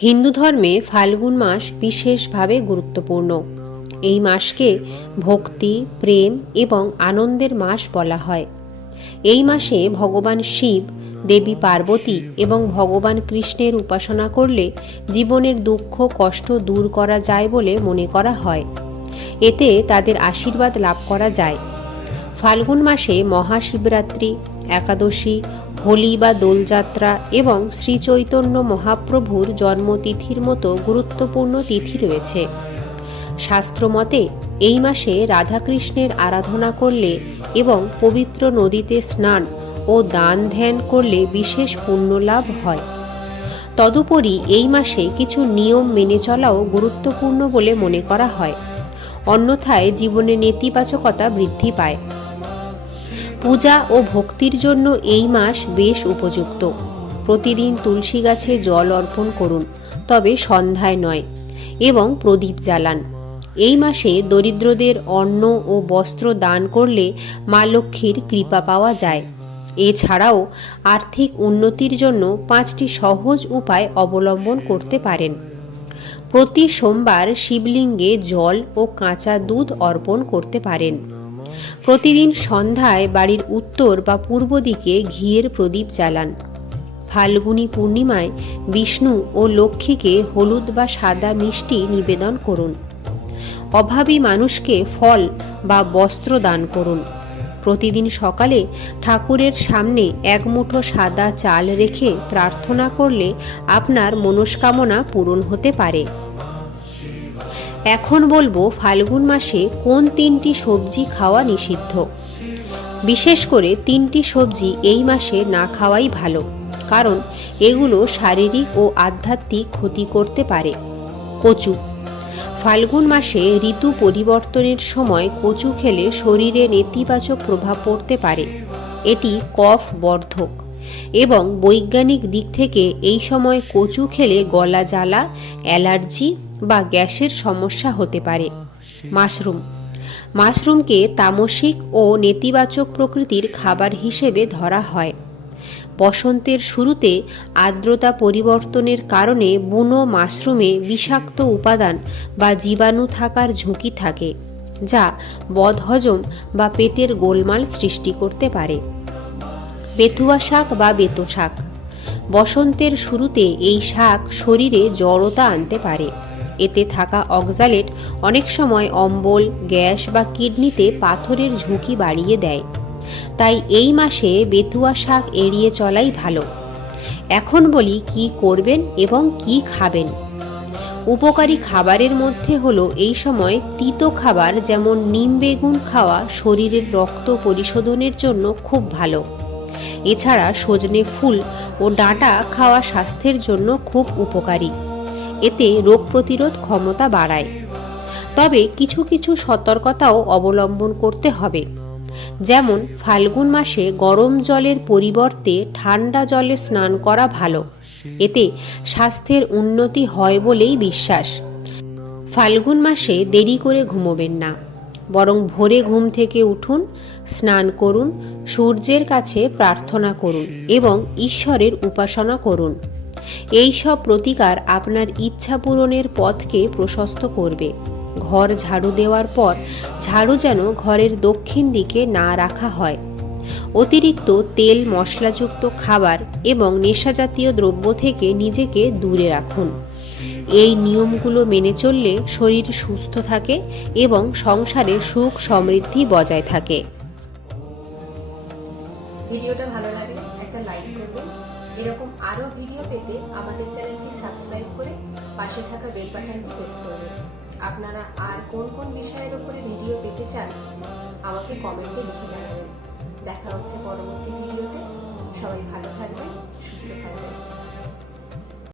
হিন্দু ধর্মে ফাল্গুন মাস বিশেষভাবে গুরুত্বপূর্ণ। এই মাসকে ভক্তি, প্রেম এবং আনন্দের মাস বলা হয়। এই মাসে ভগবান শিব, দেবী পার্বতী এবং ভগবান কৃষ্ণের উপাসনা করলে জীবনের দুঃখ কষ্ট দূর করা যায় বলে মনে করা হয়। এতে তাদের আশীর্বাদ লাভ করা যায়। ফাল্গুন মাসে মহাশিবরাত্রি, একাদশী, হোলি বা দোলযাত্রা এবং শ্রীচৈতন্য মহাপ্রভুর জন্মতিথির মতো গুরুত্বপূর্ণ তিথি রয়েছে। শাস্ত্রমতে এই মাসে রাধাকৃষ্ণের আরাধনা করলে এবং পবিত্র নদীতে স্নান ও দান ধ্যান করলে বিশেষ পুণ্যলাভ হয়। তদুপরি এই মাসে কিছু নিয়ম মেনে চলাও গুরুত্বপূর্ণ বলে মনে করা হয়, অন্যথায় জীবনে নেতিবাচকতা বৃদ্ধি পায়। পূজা ও ভক্তির জন্য এই মাস বেশ উপযুক্ত। প্রতিদিন তুলসী গাছে জল অর্পণ করুন, তবে সন্ধ্যায় নয়, এবং প্রদীপ জ্বালান। এই মাসে দরিদ্রদের অন্ন ও বস্ত্র দান করলে মা লক্ষ্মীর কৃপা পাওয়া যায়। এছাড়াও আর্থিক উন্নতির জন্য 5টি সহজ উপায় অবলম্বন করতে পারেন। প্রতি সোমবার শিবলিঙ্গে জল ও কাঁচা দুধ অর্পণ করতে পারেন। প্রতিদিন সন্ধ্যায় বাড়ির উত্তর বা পূর্ব দিকে ঘিয়ের প্রদীপ জ্বালান। ফাল্গুনী পূর্ণিমায় বিষ্ণু ও লক্ষ্মীকে হলুদ বা সাদা মিষ্টি নিবেদন করুন। অভাবী মানুষকে ফল বা বস্ত্র দান করুন। প্রতিদিন সকালে ঠাকুরের সামনে এক মুঠো সাদা চাল রেখে প্রার্থনা করলে আপনার মনস্কামনা পূরণ হতে পারে। এখন বলবো ফাল্গুন মাসে কোন 3টি সবজি খাওয়া নিষিদ্ধ। বিশেষ করে 3টি সবজি এই মাসে না খাওয়াই ভালো, কারণ এগুলো শারীরিক ও আধ্যাত্মিক ক্ষতি করতে পারে। কচু। ফাল্গুন মাসে ঋতু পরিবর্তনের সময় কচু খেলে শরীরে নেতিবাচক প্রভাব পড়তে পারে। এটি কফ বর্ধক এবং বৈজ্ঞানিক দিক থেকে এই সময় কচু খেলে গলা জ্বালা, অ্যালার্জি বা গ্যাসের সমস্যা হতে পারে। মাশরুমকে তামসিক ও নেতিবাচক প্রকৃতির খাবার হিসেবে ধরা হয়। বসন্তের শুরুতে আর্দ্রতা পরিবর্তনের কারণে বুনো মাশরুমে বিষাক্ত উপাদান বা জীবাণু থাকার ঝুঁকি থাকে, যা বদহজম বা পেটের গোলমাল সৃষ্টি করতে পারে। বেথুয়া শাক বা বেতো শাক। বসন্তের শুরুতে এই শাক শরীরে জড়তা আনতে পারে। এতে থাকা অক্সালেট অনেক সময় অম্বল, গ্যাস বা কিডনিতে পাথরের ঝুঁকি বাড়িয়ে দেয়। তাই এই মাসে বেথুয়া শাক এড়িয়ে চলাই ভালো। এখন বলি কি করবেন এবং কি খাবেন। উপকারী খাবারের মধ্যে হলো এই সময় তিতো খাবার যেমন নিম বেগুন খাওয়া শরীরের রক্ত পরিশোধনের জন্য খুব ভালো। এছাড়া সজনে ফুল ও ডাঁটা খাওয়া স্বাস্থ্যের জন্য খুব উপকারী। এতে রোগ প্রতিরোধ ক্ষমতা বাড়ায়। তবে কিছু কিছু সতর্কতাও অবলম্বন করতে হবে। যেমন ফাল্গুন মাসে গরম জলের পরিবর্তে ঠান্ডা জলে স্নান করা ভালো। এতে স্বাস্থ্যের উন্নতি হয় বলেই বিশ্বাস। ফাল্গুন মাসে দেরি করে ঘুমোবেন না, বরং ভোরে ঘুম থেকে উঠুন, স্নান করুন, সূর্যের কাছে প্রার্থনা করুন এবং ঈশ্বরের উপাসনা করুন। এই সব প্রতিকার আপনার ইচ্ছা পূরণের পথকে প্রশস্ত করবে। ঘর ঝাড়ু দেওয়ার পর ঝাড়ু যেন ঘরের দক্ষিণ দিকে না রাখা হয়। অতিরিক্ত তেল মশলাযুক্ত খাবার এবং নেশাজাতীয় দ্রব্য থেকে নিজেকে দূরে রাখুন। এই নিয়মগুলো মেনে চললে শরীর সুস্থ থাকে এবং সংসারে সুখ সমৃদ্ধি বজায় থাকে। ভিডিওটা ভালো লাগলে একটা লাইক করবেন। এরকম আরো ভিডিও পেতে আমাদের চ্যানেলটি সাবস্ক্রাইব করে পাশে থাকা বেল বাটনটি প্রেস করবেন। আপনারা আর কোন কোন বিষয়ের উপরে ভিডিও পেতে চান আমাকে কমেন্টে লিখে জানাবেন। দেখা হচ্ছে পরবর্তী ভিডিওতে। সবাই ভালো থাকবেন, সুস্থ থাকবেন।